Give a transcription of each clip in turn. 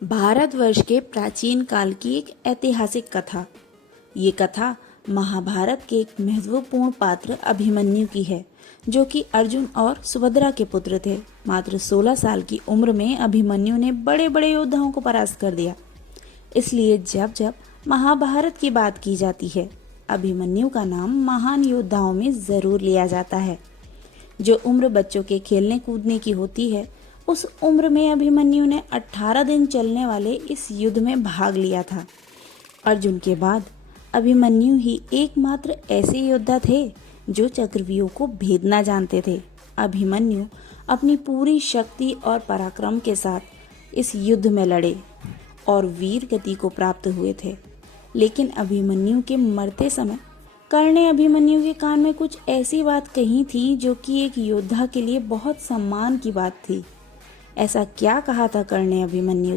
भारतवर्ष के प्राचीन काल की एक ऐतिहासिक कथा। ये कथा महाभारत के एक महत्वपूर्ण पात्र अभिमन्यु की है, जो कि अर्जुन और सुभद्रा के पुत्र थे। मात्र 16 साल की उम्र में अभिमन्यु ने बड़े बड़े योद्धाओं को परास्त कर दिया। इसलिए जब जब महाभारत की बात की जाती है, अभिमन्यु का नाम महान योद्धाओं में जरूर लिया जाता है। जो उम्र बच्चों के खेलने कूदने की होती है, उस उम्र में अभिमन्यु ने 18 दिन चलने वाले इस युद्ध में भाग लिया था। अर्जुन के बाद अभिमन्यु ही एकमात्र ऐसे योद्धा थे जो चक्रव्यूह को भेदना जानते थे। अभिमन्यु अपनी पूरी शक्ति और पराक्रम के साथ इस युद्ध में लड़े और वीर गति को प्राप्त हुए थे। लेकिन अभिमन्यु के मरते समय कर्ण ने अभिमन्यु के कान में कुछ ऐसी बात कही थी जो कि एक योद्धा के लिए बहुत सम्मान की बात थी। ऐसा क्या कहा था कर्ण ने अभिमन्यु?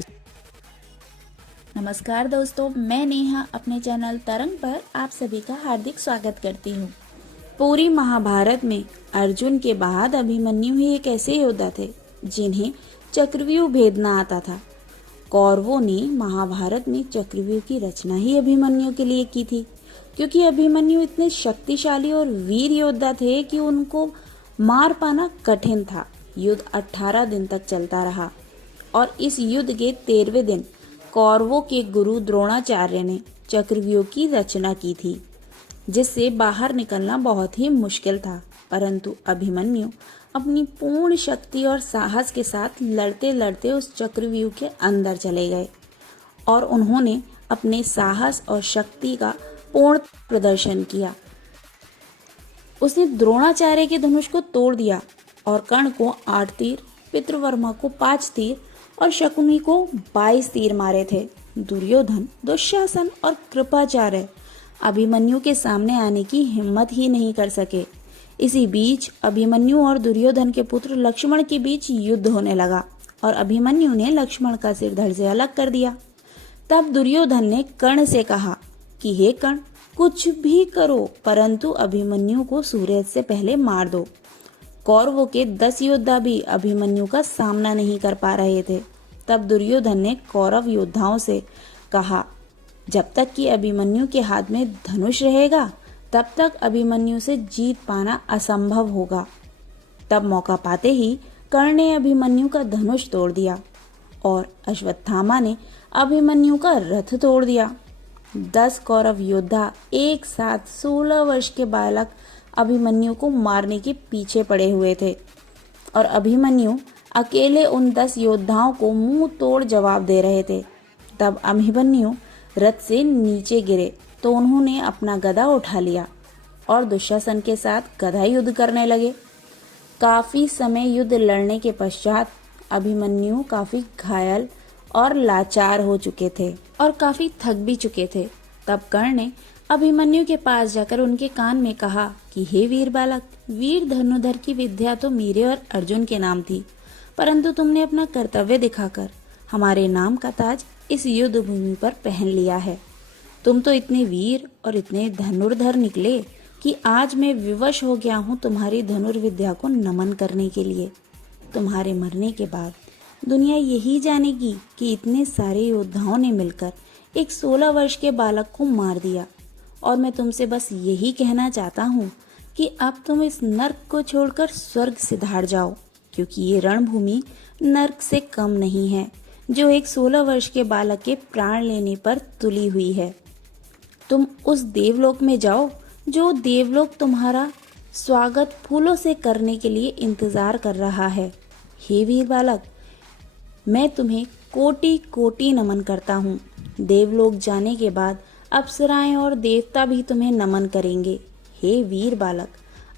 नमस्कार दोस्तों, मैं नेहा अपने चैनल तरंग पर आप सभी का हार्दिक स्वागत करती हूँ। पूरी महाभारत में अर्जुन के बाद अभिमन्यु ही एक ऐसे योद्धा थे जिन्हें चक्रव्यूह भेदना आता था। कौरवों ने महाभारत में चक्रव्यूह की रचना ही अभिमन्यु के लिए की थी, क्योंकि अभिमन्यु इतने शक्तिशाली और वीर योद्धा थे कि उनको मार पाना कठिन था। युद्ध 18 दिन तक चलता रहा और इस युद्ध के 13वें दिन कौरवों के गुरु द्रोणाचार्य ने चक्रव्यूह की रचना की थी, जिससे बाहर निकलना बहुत ही मुश्किल था। परंतु अभिमन्यु अपनी पूर्ण शक्ति और साहस के साथ लड़ते लड़ते उस चक्रव्यूह के अंदर चले गए और उन्होंने अपने साहस और शक्ति का पूर्ण प्रदर्शन किया। उसने द्रोणाचार्य के धनुष को तोड़ दिया और कर्ण को 8 तीर, पितृवर्मा को 5 तीर और शकुनी को 22 तीर मारे थे। दुर्योधन, दुशासन और कृपाचार्य अभिमन्यु के सामने आने की हिम्मत ही नहीं कर सके। इसी बीच अभिमन्यु और दुर्योधन के पुत्र लक्ष्मण के बीच युद्ध होने लगा और अभिमन्यु ने लक्ष्मण का सिर धड़ से अलग कर दिया। तब दुर्योधन ने कर्ण से कहा कि हे कर्ण, कुछ भी करो परंतु अभिमन्यु को सूर्य से पहले मार दो। कौरवों के 10 योद्धा भी अभिमन्यु का सामना नहीं कर पा रहे थे। तब दुर्योधन ने कौरव योद्धाओं से कहा, जब तक कि अभिमन्यु के हाथ में धनुष रहेगा तब तक अभिमन्यु से जीत पाना असंभव होगा। तब मौका पाते ही कर्ण ने अभिमन्यु का धनुष तोड़ दिया और अश्वत्थामा ने अभिमन्यु का रथ तोड़ दिया। 10 कौरव योद्धा एक साथ 16 वर्ष के बालक अभिमन्यु को मारने के पीछे पड़े हुए थे और अभिमन्यु अकेले उन 10 योद्धाओं को मुंह तोड़ जवाब दे रहे थे। तब अभिमन्यु रथ से नीचे गिरे तो उन्होंने अपना गदा उठा लिया और दुशासन के साथ गदा युद्ध करने लगे। काफी समय युद्ध लड़ने के पश्चात अभिमन्यु काफी घायल और लाचार हो चुके थे और काफी थक भी चुके थे। तब कर्ण ने अभिमन्यु के पास जाकर उनके कान में कहा कि हे वीर बालक, वीर धनुर्धर की विद्या तो मेरे और अर्जुन के नाम थी, परंतु तुमने अपना कर्तव्य दिखाकर हमारे नाम का ताज इस युद्ध भूमि पर पहन लिया है। तुम तो इतने वीर और इतने धनुर्धर निकले कि आज मैं विवश हो गया हूँ तुम्हारी धनुर्विद्या को नमन करने के लिए। तुम्हारे मरने के बाद दुनिया यही जानेगी कि इतने सारे योद्धाओं ने मिलकर एक 16 वर्ष के बालक को मार दिया। और मैं तुमसे बस यही कहना चाहता हूँ कि अब तुम इस नर्क को छोड़कर स्वर्ग सिधार जाओ, क्योंकि ये रणभूमि नर्क से कम नहीं है जो एक 16 वर्ष के बालक के प्राण लेने पर तुली हुई है। तुम उस देवलोक में जाओ जो देवलोक तुम्हारा स्वागत फूलों से करने के लिए इंतजार कर रहा है। हे वीर बालक, मैं तुम्हें कोटि कोटि नमन करता हूँ। देवलोक जाने के बाद अप्सराएं और देवता भी तुम्हें नमन करेंगे। हे वीर बालक,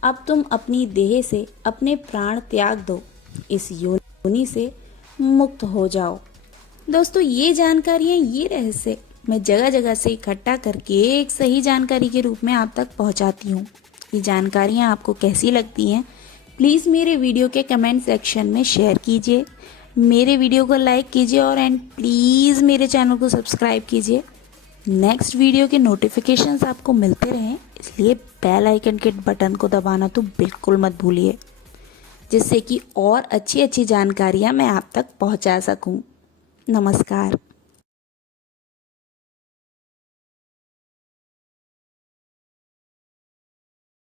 अब तुम अपनी देह से अपने प्राण त्याग दो, इस योनि से मुक्त हो जाओ। दोस्तों, ये जानकारियाँ, ये रहस्य मैं जगह जगह से इकट्ठा करके एक सही जानकारी के रूप में आप तक पहुंचाती हूँ। ये जानकारियाँ आपको कैसी लगती हैं, प्लीज़ मेरे वीडियो के कमेंट सेक्शन में शेयर कीजिए, मेरे वीडियो को लाइक कीजिए और प्लीज़ मेरे चैनल को सब्सक्राइब कीजिए। नेक्स्ट वीडियो के नोटिफिकेशंस आपको मिलते रहें, इसलिए बेल आइकन के बटन को दबाना तो बिल्कुल मत भूलिए, जिससे कि और अच्छी अच्छी जानकारियाँ मैं आप तक पहुँचा सकूँ। नमस्कार।